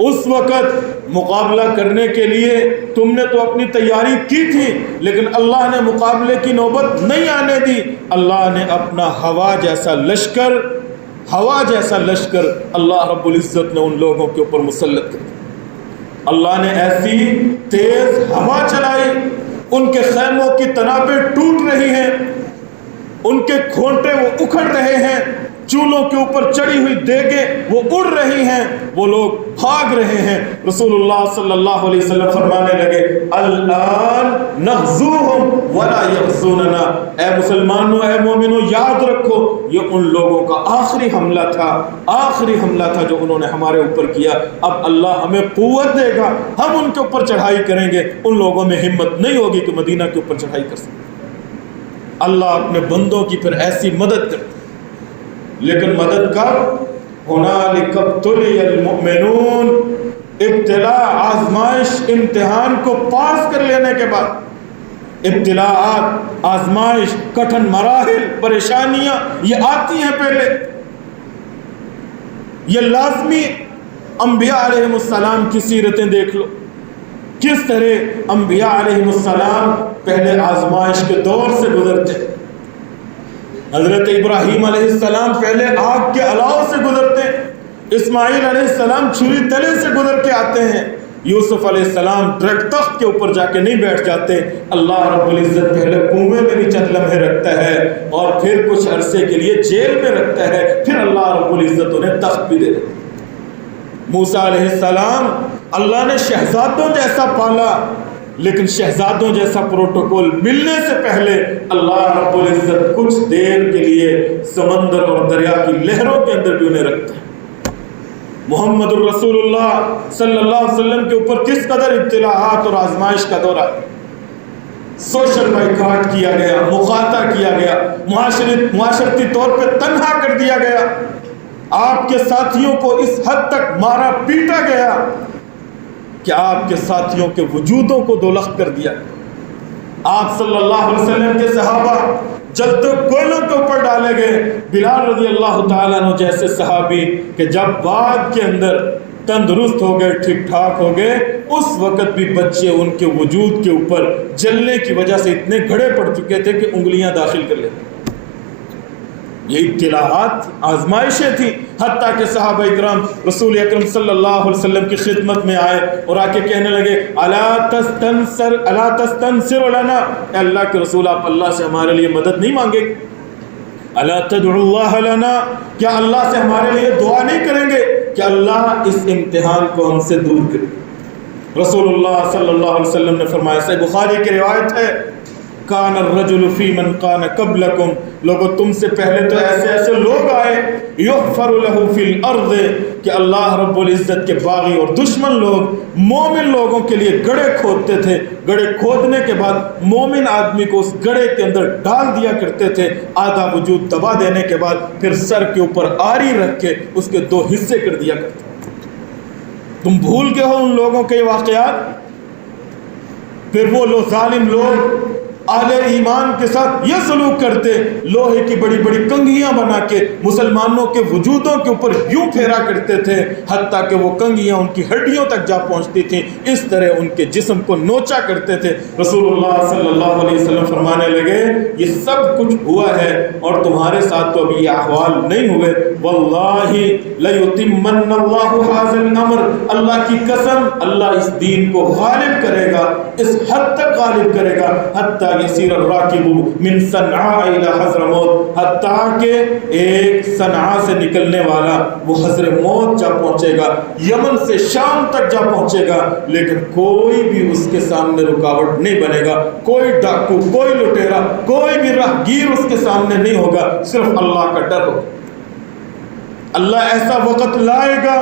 اس وقت مقابلہ کرنے کے لیے تم نے تو اپنی تیاری کی تھی، لیکن اللہ نے مقابلے کی نوبت نہیں آنے دی۔ اللہ نے اپنا ہوا جیسا لشکر اللہ رب العزت نے ان لوگوں کے اوپر مسلط کر دیا۔ اللہ نے ایسی تیز ہوا چلائی، ان کے خیموں کی تنابیں ٹوٹ رہی ہیں، ان کے کھونٹے وہ اکھڑ رہے ہیں، چولوں کے اوپر چڑھی ہوئی دیگیں وہ اڑ رہی ہیں، وہ لوگ بھاگ رہے ہیں۔ رسول اللہ صلی اللہ علیہ وسلم فرمانے لگے الآن نغزوہم ولا یغزوننا، اے مسلمانوں، اے مومنوں، یاد رکھو یہ ان لوگوں کا آخری حملہ تھا جو انہوں نے ہمارے اوپر کیا۔ اب اللہ ہمیں قوت دے گا، ہم ان کے اوپر چڑھائی کریں گے۔ ان لوگوں میں ہمت نہیں ہوگی کہ مدینہ کے اوپر چڑھائی کر سکیں۔ اللہ اپنے بندوں کی پھر ایسی مدد کرتے، لیکن مدد کب؟ ہنالک ابتلی المؤمنون، ابتلاء، آزمائش، امتحان کو پاس کر لینے کے بعد ابتلاءات، آزمائش، کٹھن مراحل، پریشانیاں یہ آتی ہیں پہلے۔ یہ لازمی، انبیاء علیہ السلام کی سیرتیں دیکھ لو، کس طرح انبیاء علیہ السلام پہلے آزمائش کے دور سے گزرتے۔ حضرت ابراہیم علیہ السلام پہلے آگ کے الاؤ سے گزرتے، اسماعیل علیہ السلام چھری تلے سے گزر کے آتے ہیں، یوسف علیہ السلام ڈرگ تخت کے اوپر جا کے نہیں بیٹھ جاتے۔ اللہ رب العزت پہلے کنویں میں بھی چند لمحے رکھتا ہے اور پھر کچھ عرصے کے لیے جیل میں رکھتا ہے، پھر اللہ رب العزت انہیں تخت بھی دے دیتا ہے۔ موسیٰ علیہ السلام اللہ نے شہزادوں جیسا پالا، لیکن شہزادوں جیسا پروٹوکول ملنے سے پہلے اللہ رب العزت کچھ دیر کے لیے سمندر اور دریا کی لہروں کے اندر بھی انہیں رکھتا ہے۔ محمد الرسول اللہ صلی اللہ علیہ وسلم کے اوپر کس قدر ابتلاءات اور آزمائش کا دورہ، سوشل بائیکاٹ کیا گیا، مقاطع کیا گیا، معاشرتی طور پہ تنہا کر دیا گیا، آپ کے ساتھیوں کو اس حد تک مارا پیٹا گیا کہ آپ کے ساتھیوں کے وجودوں کو دولخت کر دیا۔ آپ صلی اللہ علیہ وسلم کے صحابہ جلتے کوئلوں کے اوپر ڈالے گئے، بلال رضی اللہ تعالیٰ عنہ جیسے صحابی کہ جب بعد کے اندر تندرست ہو گئے، ٹھیک ٹھاک ہو گئے، اس وقت بھی بچے ان کے وجود کے اوپر جلنے کی وجہ سے اتنے گھڑے پڑ چکے تھے کہ انگلیاں داخل کر لیتے۔ یہ ابتلاءات، آزمائشیں تھیں، حتیٰ کہ صحابہ اکرام رسول اکرم صلی اللہ علیہ وسلم کی خدمت میں آئے اور آ کے کہنے لگے الا تستنصر لنا، اے اللہ کے رسول آپ اللہ سے ہمارے لیے مدد نہیں مانگے گے؟ الا تدعو اللہ لنا، کیا اللہ سے ہمارے لیے دعا نہیں کریں گے کہ اللہ اس امتحان کو ہم سے دور کرے؟ رسول اللہ صلی اللہ علیہ وسلم نے فرمایا، صحیح بخاری کی روایت ہے، کان الرجل فی من کان قبلکم، لوگوں تم سے پہلے تو ایسے ایسے لوگ آئے، یحفر له فی الارض، کہ اللہ رب العزت کے باغی اور دشمن لوگ مومن لوگوں کے لیے گڑھے کھودتے تھے، گڑھے کھودنے کے بعد مومن آدمی کو اس گڑھے کے اندر ڈال دیا کرتے تھے، آدھا وجود دبا دینے کے بعد پھر سر کے اوپر آری رکھ کے اس کے 2 حصے کر دیا کرتے۔ تم بھول گئے ہو ان لوگوں کے واقعات؟ پھر وہ ظالم لوگ اہل ایمان کے ساتھ یہ سلوک کرتے، لوہے کی بڑی بڑی کنگھیاں بنا کے مسلمانوں کے وجودوں کے اوپر یوں پھیرا کرتے تھے حتیٰ کہ وہ کنگھیاں ان کی ہڈیوں تک جا پہنچتی تھیں، اس طرح ان کے جسم کو نوچا کرتے تھے۔ رسول اللہ صلی اللہ علیہ وسلم فرمانے لگے یہ سب کچھ ہوا ہے اور تمہارے ساتھ تو ابھی یہ احوال نہیں ہوئے، واللہ لیتمن اللہ ھذا الامر، اللہ کی قسم اللہ اس دین کو غالب کرے گا، اس حد تک غالب کرے گا حتیٰ یسیر الراکب من صنعاء الى حضرموت، حتیٰ کہ ایک صنعاء سے نکلنے والا وہ حضرموت جا پہنچے گا، یمن سے شام تک جا پہنچے گا، لیکن کوئی بھی اس کے سامنے رکاوٹ نہیں بنے گا، کوئی ڈاکو، کوئی لٹیرا، کوئی بھی راہگیر اس کے سامنے نہیں ہوگا، صرف اللہ کا ڈر ہوگا۔ اللہ ایسا وقت لائے گا،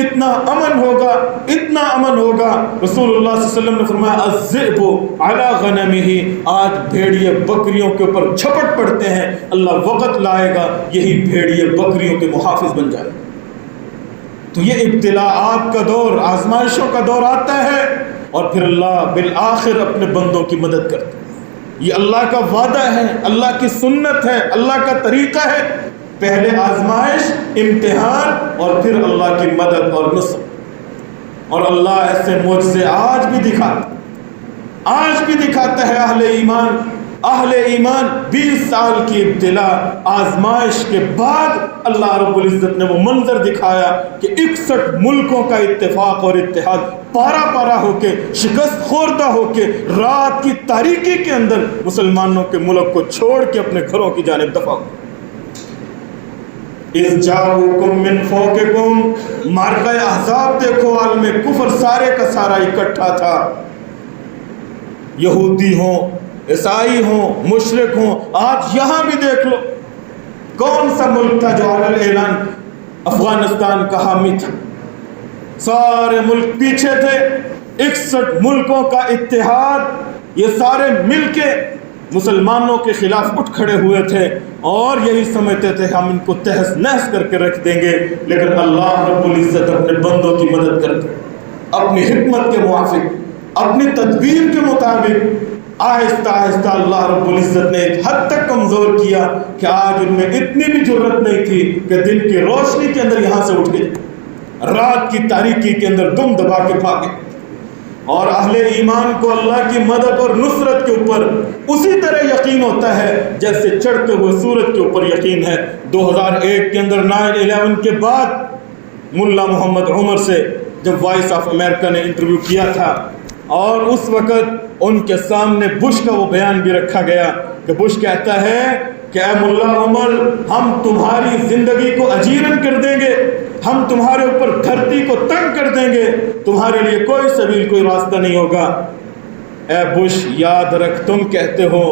اتنا امن ہوگا، اتنا امن ہوگا۔ رسول اللہ صلی اللہ علیہ وسلم نے فرمایا الذئب علی غنمہ، آج بھیڑیے بکریوں کے اوپر جھپٹ پڑتے ہیں، اللہ وقت لائے گا یہی بھیڑیے بکریوں کے محافظ بن جائے۔ تو یہ ابتلاءات کا دور، آزمائشوں کا دور آتا ہے اور پھر اللہ بالآخر اپنے بندوں کی مدد کرتا ہے۔ یہ اللہ کا وعدہ ہے، اللہ کی سنت ہے، اللہ کا طریقہ ہے، پہلے آزمائش، امتحان اور پھر اللہ کی مدد اور نصرت۔ اور اللہ ایسے معجزے آج بھی دکھاتا ہے۔ اہل ایمان 20 سال کی ابتلا آزمائش کے بعد اللہ رب العزت نے وہ منظر دکھایا کہ 61 ملکوں کا اتفاق اور اتحاد پارا پارا ہو کے، شکست خوردہ ہو کے، رات کی تاریکی کے اندر مسلمانوں کے ملک کو چھوڑ کے اپنے گھروں کی جانب دفع ہو۔ اِذْ جَاءُوكُم مِّن فَوْقِكُم، معرکہ احزاب دیکھو، عالم کفر سارے کا سارا اکٹھا تھا، یہودی ہوں، عیسائی ہوں، مشرک ہوں۔ آج یہاں بھی دیکھ لو کون سا ملک تھا جو علی الاعلان افغانستان کا حامی تھا؟ سارے ملک پیچھے تھے، 61 ملکوں کا اتحاد، یہ سارے مل کے مسلمانوں کے خلاف اٹھ کھڑے ہوئے تھے اور یہی سمجھتے تھے ہم ان کو تہس نہس کر کے رکھ دیں گے، لیکن اللہ رب العزت اپنے بندوں کی مدد کرتے، اپنی حکمت کے موافق، اپنی تدبیر کے مطابق آہستہ آہستہ اللہ رب العزت نے ایک حد تک کمزور کیا کہ آج ان میں اتنی بھی جرت نہیں تھی کہ دن کی روشنی کے اندر یہاں سے اٹھ گئے، رات کی تاریکی کے اندر دم دبا کے بھاگے۔ اور اہل ایمان کو اللہ کی مدد اور نصرت کے اوپر اسی طرح یقین ہوتا ہے جیسے چڑھتے ہوئے سورج کے اوپر یقین ہے۔ 2001 کے اندر 9/11 کے بعد ملا محمد عمر سے جب وائس آف امریکہ نے انٹرویو کیا تھا اور اس وقت ان کے سامنے بش کا وہ بیان بھی رکھا گیا کہ بش کہتا ہے کہ اے ملا عمر، ہم تمہاری زندگی کو اجیرن کر دیں گے، ہم تمہارے اوپر دھرتی کو تنگ کر دیں گے، تمہارے لیے کوئی سبیل، کوئی راستہ نہیں ہوگا۔ اے بش یاد رکھ تم کہتے ہو،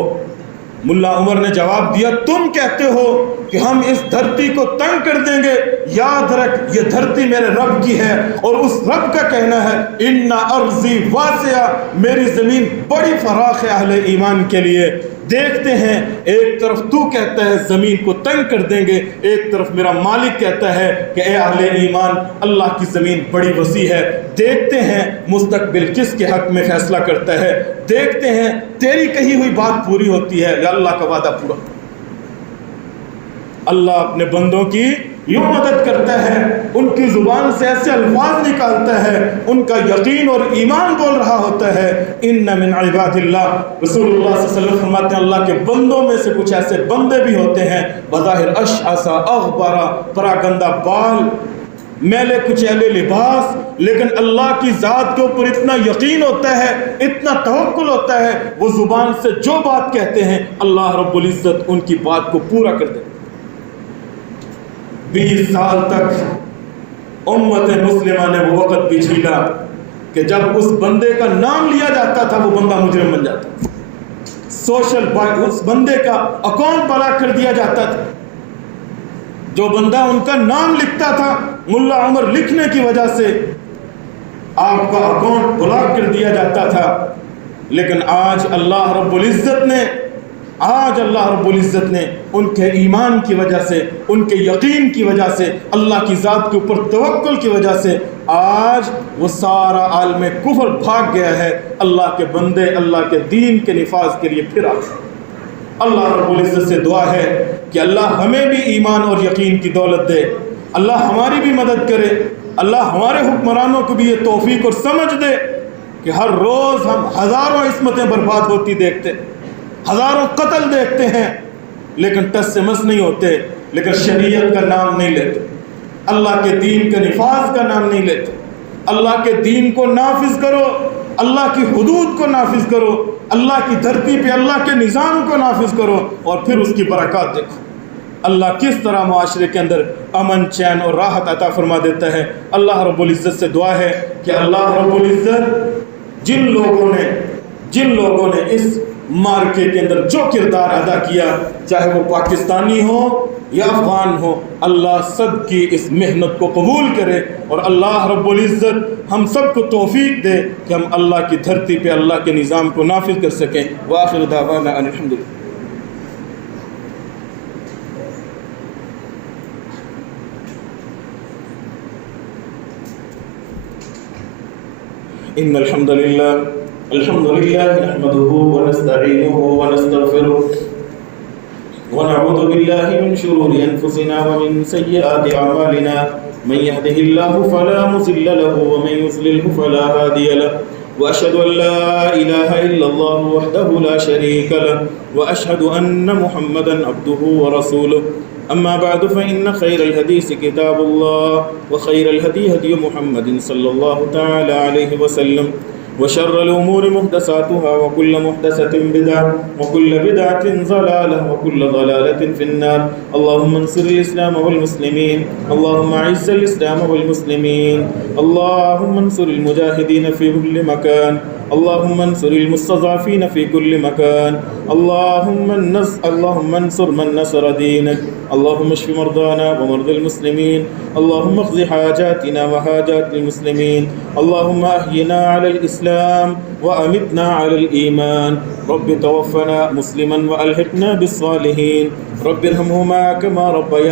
ملا عمر نے جواب دیا تم کہتے ہو کہ ہم اس دھرتی کو تنگ کر دیں گے، یاد رکھ یہ دھرتی میرے رب کی ہے، اور اس رب کا کہنا ہے ان ارضی واسعہ، میری زمین بڑی فراخ ہے اہل ایمان کے لیے۔ دیکھتے ہیں ایک طرف تو کہتا ہے زمین کو تنگ کر دیں گے، ایک طرف میرا مالک کہتا ہے کہ اے اہل ایمان اللہ کی زمین بڑی وسیع ہے۔ دیکھتے ہیں مستقبل کس کے حق میں فیصلہ کرتا ہے، دیکھتے ہیں تیری کہی ہوئی بات پوری ہوتی ہے یا اللہ کا وعدہ پورا۔ اللہ اپنے بندوں کی یوں مدد کرتا ہے، ان کی زبان سے ایسے الفاظ نکالتا ہے، ان کا یقین اور ایمان بول رہا ہوتا ہے ان من عباد اللہ۔ رسول اللہ صلی اللہ علیہ وسلم فرماتے ہیں اللہ کے بندوں میں سے کچھ ایسے بندے بھی ہوتے ہیں بظاہر اشعث اغبرا، پراگندہ بال، میلے کچیلے لباس، لیکن اللہ کی ذات کے اوپر اتنا یقین ہوتا ہے، اتنا توکل ہوتا ہے، وہ زبان سے جو بات کہتے ہیں اللہ رب العزت ان کی بات کو پورا کر دیتے۔ 20 سال تک امت مسلمہ نے وہ وقت بھی جھیلا کہ جب اس بندے کا نام لیا جاتا تھا وہ بندہ مجرم بن جاتا، سوشل اس بندے کا اکاؤنٹ بلاک کر دیا جاتا تھا۔ جو بندہ ان کا نام لکھتا تھا ملا عمر لکھنے کی وجہ سے آپ کا اکاؤنٹ بلاک کر دیا جاتا تھا، لیکن آج اللہ رب العزت نے ان کے ایمان کی وجہ سے، ان کے یقین کی وجہ سے، اللہ کی ذات کے اوپر توکل کی وجہ سے آج وہ سارا عالم کفر بھاگ گیا ہے، اللہ کے بندے اللہ کے دین کے نفاذ کے لیے پھر آ گئے۔ اللہ رب العزت سے دعا ہے کہ اللہ ہمیں بھی ایمان اور یقین کی دولت دے، اللہ ہماری بھی مدد کرے، اللہ ہمارے حکمرانوں کو بھی یہ توفیق اور سمجھ دے کہ ہر روز ہم ہزاروں عصمتیں برباد ہوتی دیکھتے، ہزاروں قتل دیکھتے ہیں، لیکن ٹس سے مس نہیں ہوتے، لیکن شریعت کا نام نہیں لیتے، اللہ کے دین کے نفاذ کا نام نہیں لیتے۔ اللہ کے دین کو نافذ کرو، اللہ کی حدود کو نافذ کرو، اللہ کی دھرتی پہ اللہ کے نظام کو نافذ کرو، اور پھر اس کی برکات دیکھو۔ اللہ کس طرح معاشرے کے اندر امن، چین اور راحت عطا فرما دیتا ہے۔ اللہ رب العزت سے دعا ہے کہ اللہ رب العزت جن لوگوں نے اس مارکے کے اندر جو کردار ادا کیا، چاہے وہ پاکستانی ہو یا افغان ہو، اللہ سب کی اس محنت کو قبول کرے، اور اللہ رب العزت ہم سب کو توفیق دے کہ ہم اللہ کی دھرتی پہ اللہ کے نظام کو نافذ کر سکیں۔ وآخر دعوانا ان الحمدللہ۔ ان الحمد لله نحمده ونستعينه ونستغفره ونعوذ بالله من شرور انفسنا ومن سيئات اعمالنا، من يهده الله فلا مضل له ومن يضلل فلا هادي له، واشهد ان لا اله الا الله وحده لا شريك له، واشهد ان محمدا عبده ورسوله، اما بعد فان خير الحديث كتاب الله، وخير الهدي هدي محمد صلى الله تعالى عليه وسلم، وشر الأمور محدثاتها، وكل محدثة بدعة، وكل بدعة ضلالة، وكل ضلالة في النار۔ اللهم انصر الإسلام والمسلمين، اللهم أعز الإسلام والمسلمين، اللهم انصر المجاهدين في كل مكان، اللهم انصر المستضعفين في كل مكان، اللهم انصر من نصر دينك، اللهم اشف مرضانا ومرضى المسلمين، اللهم اقض حاجاتنا وحاجات المسلمين، اللهم احينا على الإسلام وأمتنا على الإيمان، رب توفنا مسلما وألحقنا بالصالحين، رب ارحمهما كما ربيانا